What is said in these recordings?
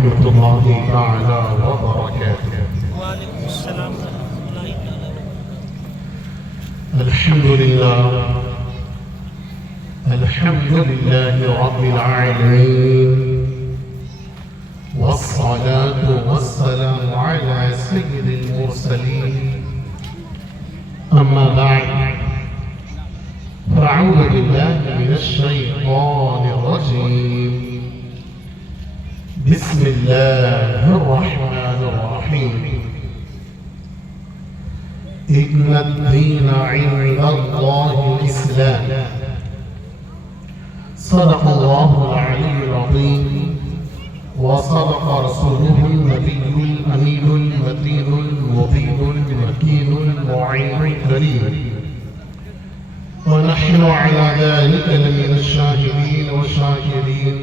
रहमतुल्लाहि ताला व बरकातुहू। वालेकुम अस्सलाम व रहमतुल्लाहि ताला व बरकातुहू। अल्हम्दुलिल्लाहि रब्बिल आलमीन वस्सलातु वस्सलामु अला सय्यिदिल मुरसलीन अम्मा बअद फ़अऊज़ु बिल्लाहि मिनश शैतानिर रजीम बिस्मिल्लाहिर रहमानिर रहीम इन्नद-दीन इंदल्लाहिल इस्लाम सदक़ल्लाहुल अलीयुल अज़ीम व सदक़ रसूलुहुन नबियुल अमीनुल मतीनुल मुबीनुल मकीनुल मुईनुल करीम व नहनु अला ज़ालिका लमिनश शाहिदीन व शाकिरीन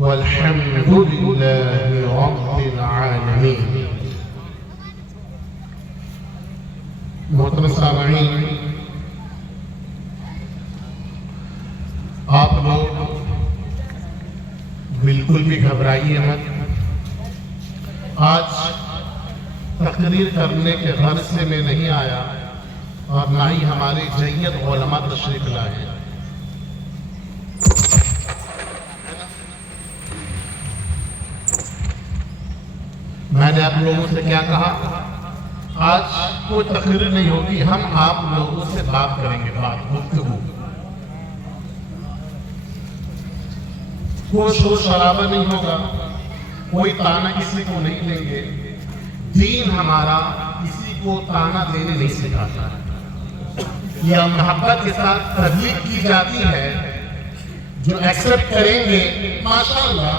वल्हम्दुलिल्लाहि रब्बिल आलमीन। मोहतरम सामईन, आप लोग बिल्कुल भी घबराइए मत। आज तकरीर करने के गर्ज से मैं नहीं आया और ना ही हमारे जय्यद उलमा तशरीफ लाए। मैंने आप लोगों से क्या कहा, आज कोई तकरीर नहीं होगी, हम आप लोगों से बात करेंगे, गुफ्तगू। कोई शोर शराबा नहीं होगा, कोई ताना किसी को नहीं देंगे। दीन हमारा किसी को ताना देने नहीं सिखाता। यह मोहब्बत के साथ तबलीग की जाती है। जो एक्सेप्ट करेंगे माशाअल्लाह,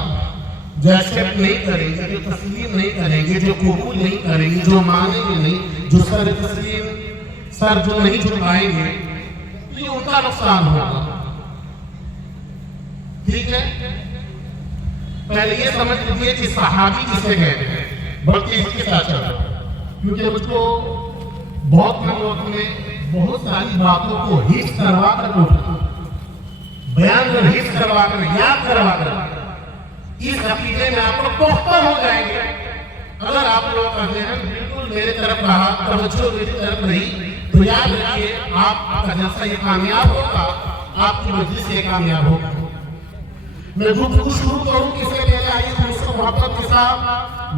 जो एक्सेप्ट नहीं करेंगे, जो तस्लीम नहीं करेंगे, जो कबूल नहीं करेंगे, जो मानेंगे नहीं, जो सर तस्लीम सर जो नहीं झुकाएंगे, ये उनका नुकसान होगा। ठीक है, पहले ये समझ लीजिए कि सहाबी किसे कहते हैं, बल्कि इसके साथ चल रहा, क्योंकि मुझको बहुत कम वक्त में बहुत सारी बातों को हिफ्ज़ करवा कर, बयान कर, हिफ्ज़ करवा कर, याद करवा कर इस अकीदे में आप लोग पुख्ता हो जाएंगे। अगर आप लोग का ज़हन बिल्कुल मेरे तरफ रहा, तवज्जो मेरी तरफ रही, तो याद रखिए आपका जलसा ये कामयाब होगा, आपकी मजलिस ये कामयाब होगा। मैं गुफ्तगू शुरू करूं किससे पहले आइए उसको मोहब्बत के साथ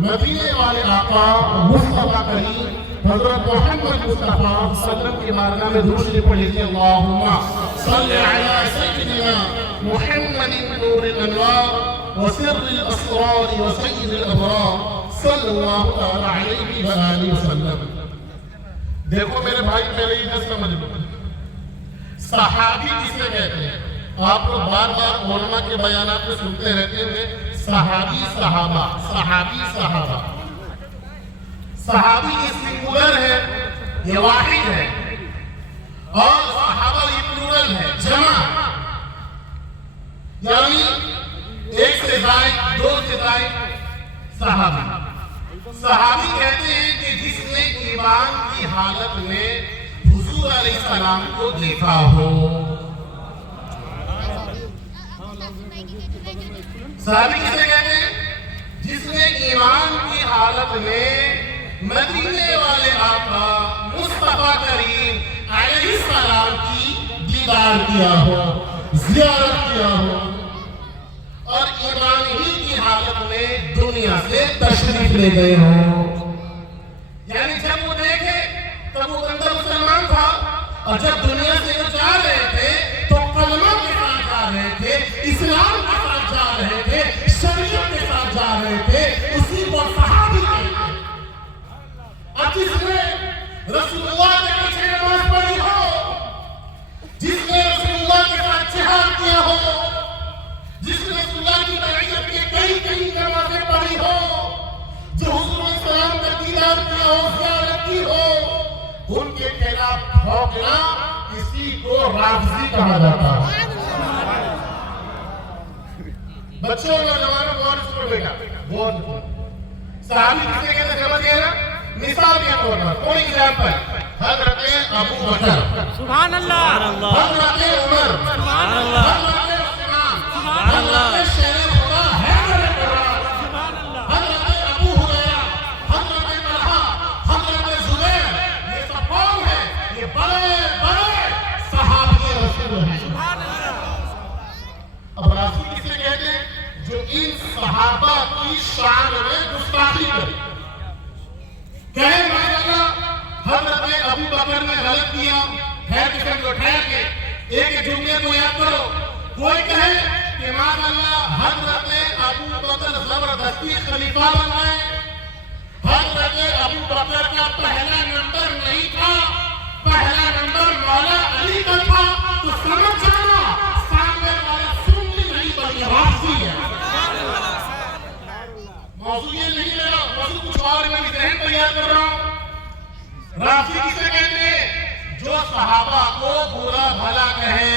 मदीने वाले आका मुस्तफा करीम हजरत मोहम्मद मुस्तफा सल्लल्लाहु के बारगाह में दुरूद शरीफ पढ़ लीजिए। अल्लाहुम्मा सल्लि अला सय्यिदिना मुहम्मदिन नूरिल अनवार व सिर्रिल असरार व सय्यिदिल अबरार सल्लल्लाहु अलैहि व आलिहि वसल्लम। देखो मेरे भाई, पहले ही समझ लो, सहाबी किसे कहते हैं। आप लोग बार बार उलमा के बयानात में सुनते रहते हैं सहाबी सहाबा, सहाबी सहाबा। सहाबी ये सिंगुलर है, ये वाहिद है, और सहाबा ये प्लूरल है, जमा, यानी एक से जायद, दो से जायद सहाबी। सहाबी कहते हैं कि जिसने ईमान की हालत में हुजूर अलैहिस्सलाम को देखा हो। सहाबी किसे कहते हैं? जिसने ईमान की हालत में मदीने वाले आका मुस्तफा करीम अलैहिस्सलाम की दीदार किया हो, ज़ियारत किया हो, और ईमान ही की हालत में दुनिया से तशरीफ ले गए हो। यानी जब वो देखे तब वो अंदर मुसलमान था, और जब दुनिया से वो जा रहे थे तो कलमा के साथ जा रहे थे, इस्लाम के साथ जा रहे थे, शरीयत के साथ जा रहे थे। उसी को सहाबी कहते हैं। और जिसने रसूलुल्लाह के पीछे नमाज पढ़ी हो, जिसने रसूलुल्लाह के साथ जिहाद किया हो, जिसने रसूलुल्लाह की बैअत के कई नमाजें पढ़ी हो, जो हुजूर सल्लल्लाहु का दीदार किया हो, ज़ियारत की हो, उनके खिलाफ भौंकना किसी को राफ़िज़ी कहा जाता है। बच्चों और नौजवानों को इसको बेटा बहुत सहाबी किसे कहते हैं, समझ गए ना? मिसाल के तौर पर फॉर एग्जांपल हजरत अबू बकर, सुभान अल्लाह, हजरत उमर, सुभान अल्लाह, हजरत उस्मान, सुभान अल्लाह, शेर खुदा हैदर सहाबा की शान में गुस्ताखी करी। कहे माशाअल्लाह हजरत अबू बकर ने गलत किया, ठहर के एक जुमले को याद करो। कोई कहे कि माशाअल्लाह हजरत अबू बकर जबरदस्ती खलीफा बन गए, हजरत अबू बकर का पहला नंबर नहीं था, पहला नंबर मौला अली का था। तो समझ जाना सामने वाला सुन्नी नहीं बल्कि राफी है। मौजूद ये नहीं मेरा, मौजूद कुछ और मैं जहन तैयार कर रहा हूँ। राफी किसे कहते हैं? जो सहाबा को बुरा भला कहे।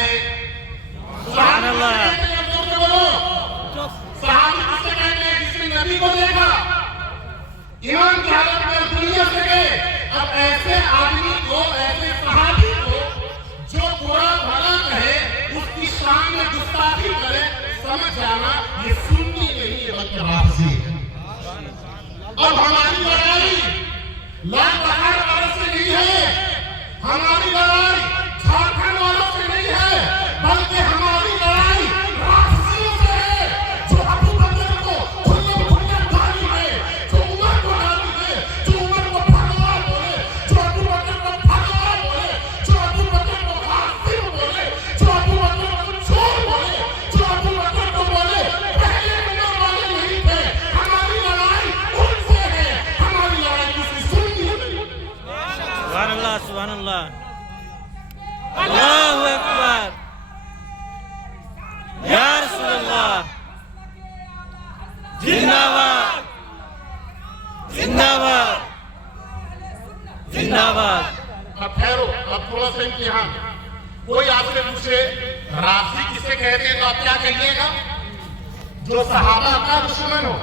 सहाबी किसे कहते हैं? जिसने नबी को देखा, ईमान की हालत में दुनिया से गए। अब ऐसे आदमी को, ऐसे सहाबी को जो बुरा भला कहे, उसकी शान में गुस्ताखी करे, समझ जाना ये सुन्नी नहीं है बल्कि राफी है। अब हमारी लड़ाई लाल बहार वालों से नहीं है, हमारी लड़ाई झारखंड वालों से नहीं है, बल्कि हमारी लड़ाई राफियों से है। जो अबू बकर को खुल्लम खुल्लम गाली दे, जो उमर को गाली दे, जो उमर को भगवान बोले, जो अबू बकर को भगवान बोले, जो अबू बकर को काफिर बोले, जो अबू बकर को चोर बोले, जो अबू बकर को बोले पहले नंबर वाले नहीं थे। हमारी लड़ाई उनसे है, हमारी लड़ाई किसी सुन्नी नहीं। सुभान अल्लाह, सुभान अल्लाह, अल्लाहु अकबर, या रसूल अल्लाह, जिंदाबाद, जिंदाबाद, जिंदाबाद। अब ठहरो, अब थोड़ा सा इम्तिहान। कोई आपसे पूछे राफी किसे कहते हैं तो आप क्या कहिएगा? जो सहाबा का दुश्मन हो।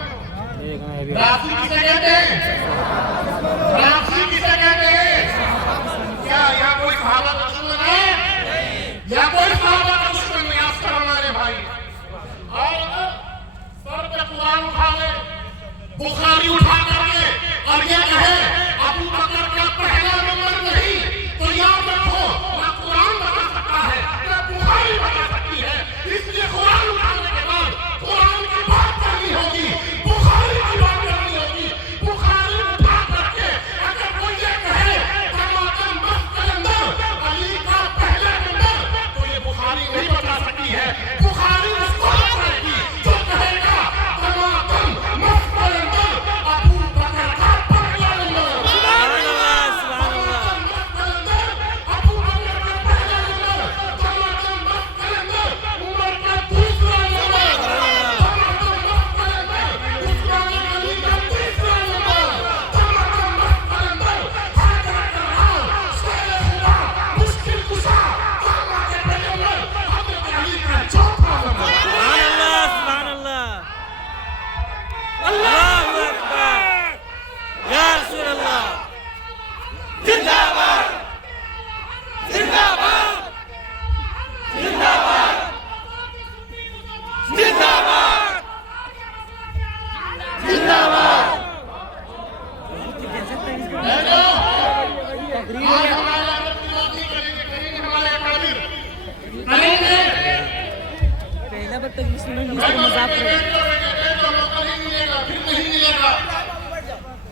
राफी किसे कहते हैं? राफी किसे कहते हैं? क्या यहाँ कोई सहाबा का दुश्मन है? या कोई सहाबा का दुश्मन नहीं? आप सब हमारे भाई। और सर पे कुरान उठा ले, बुखारी उठा करके और ये कहे अबू बकर का पहला नंबर नहीं, तो याद रखो ना कुरान बता सकता है ना बुखारी बता सकती है। इसलिए कुरान उठाने के बाद कुरान की बात करनी होगी, बुखारी की बात करनी होगी। बुखारी उठा करके अगर कोई ये कहे टमाटर मस्त कलंदर अली का पहला नंबर, तो ये बुखारी नहीं बता सकती है। बुखारी उसको बताएगी जो कहेगा टमाटर मस्त कलंदर अबू बकर का पहला नंबर। सुभान अल्लाह, सुभान अल्लाह, अबू बकर का पहला नंबर, टमाटर मस्त कलंदर उमर का दूसरा नंबर, टमाटर मस्त कलंदर उस्मान अली का तीसरा नंबर, टमाटर मस्त कलंदर हैदर करार शेर खुदा मुश्किल कुशा कामा के पैगंबर हजरत अली का चौथा नंबर। सुभान अल्लाह, सुभान अल्लाह, अल्लाहु अकबर, या रसूल अल्लाह, जिंदाबाद, जिंदाबाद, जिंदाबाद, जिंदाबाद, जिंदाबाद। आज हमारे आदत की बात नहीं करेंगे, करेंगे हमारे अकाबिर, करेंगे। पहला बदतमीज में इसको मजाक कर तो मौका नहीं मिलेगा, फिर नहीं मिलेगा।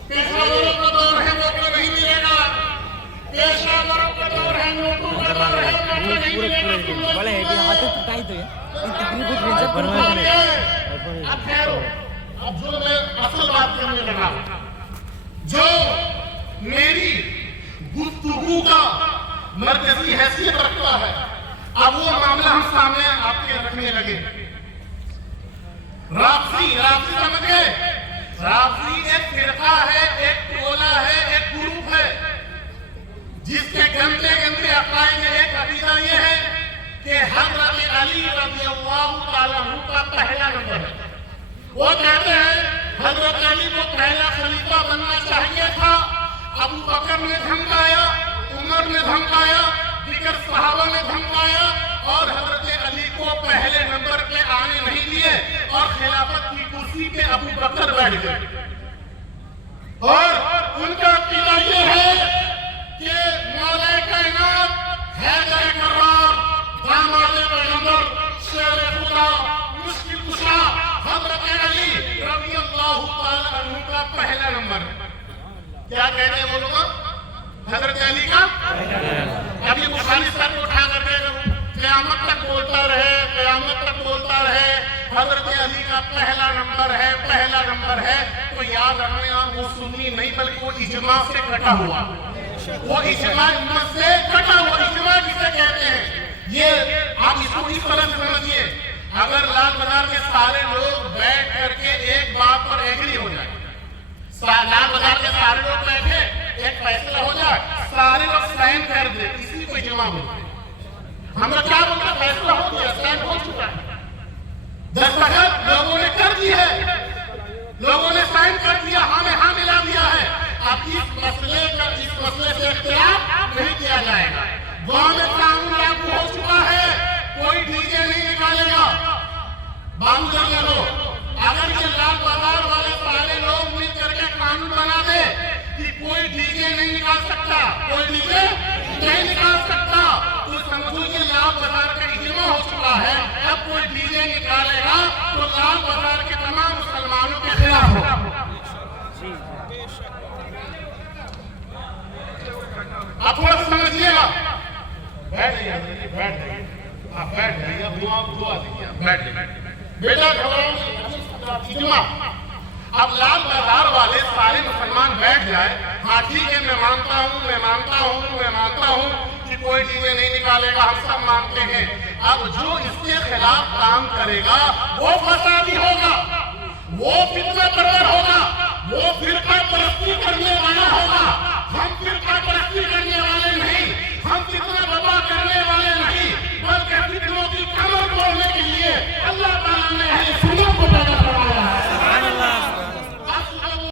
पेशवारों का दौर है, मौका नहीं मिलेगा। पेशवारों का दौर है, नोटों का दौर है, मौका नहीं मिलेगा। बड़े हेवी हाथ तो टाइट हो गया इन तकरीबन रेंजर पर अब ठहरो, अब जो मैं असल बात करने लगा, जो मेरी गुफ्तगू का मरकजी हैसियत रखता है, अब वो मामला हम सामने आपके रखने लगे। राफी समझ गए? राफी एक फिरका है, एक टोला है, एक ग्रुप है, जिसके गंदे गंदे अकायद में एक अकीदा ये है कि हजरत अली रज़ियल्लाहु ताला अन्हु का पहला नंबर है। वो कहते हैं हजरत अली को पहला खलीफा बनना चाहिए था। अबू बकर ने धमकाया, उमर ने धमकाया, दीगर सहाबा ने धमकाया और हजरत अली को पहले नंबर पे आने नहीं दिए और खिलाफत की कुर्सी पे अबू बकर बैठ गए। और उनका अकीदा ये है कि मौला कायनात हैदर करार दामाद पैगंबर शेर खुदा मुश्किल कुशा हजरत अली क्या कहते हैं वो लोग? हजरत अली का अभी बुखारी सर को उठा करके क़यामत तक बोलता रहे, क़यामत तक बोलता रहे, हजरत अली का पहला नंबर है, पहला नंबर है। तो याद रखना वो सुन्नी नहीं बल्कि वो इजमा से कटा हुआ, वो इजमा उम्मत से कटा हुआ, इजमा किसे कहते हैं ये आप इसको इस तरह से समझिए। अगर लाल बाजार के सारे लोग बैठ करके एक बात पर एग्री हो जाए, लाल बाजार के सारे लोग बैठे एक फैसला हो जाए, सारे लोग साइन कर दे, इसी को इजमा बोलते हैं। हम लोग क्या बोलते हैं? फैसला हो गया, साइन हो चुका है, दस्तखत लोगों ने कर दी है, लोगों ने साइन कर दिया, हमें हाँ मिला दिया है। अब इस मसले से इख्तिलाफ नहीं किया जाएगा। गांव में कानून लागू हो चुका है, कोई डीजे नहीं निकालेगा। बाबूजन लोग अगर ये लाल बाजार वाले सारे लोग मिल करके कानून बना दे कि कोई डीजे नहीं निकाल सकता, कोई डीजे नहीं निकाल सकता, तो समझो ये लाल बाजार का इज्मा हो चुका है। अब कोई डीजे निकालेगा तो लाल बाजार के तमाम मुसलमानों के खिलाफ होगा। आप थोड़ा समझिएगा। बैठ जाइए, बैठ जाइए, आप बैठ जाइए, दुआ दीजिए, बैठ जाइए बेटा। इज्मा अब लाल बाजार वाले सारे मुसलमान बैठ जाए, हाँ ठीक है मैं मानता हूँ कि कोई डीजे नहीं निकालेगा, हम सब मानते हैं। अब जो इसके खिलाफ काम करेगा वो फसादी होगा, वो फितना परवर होगा, वो फिर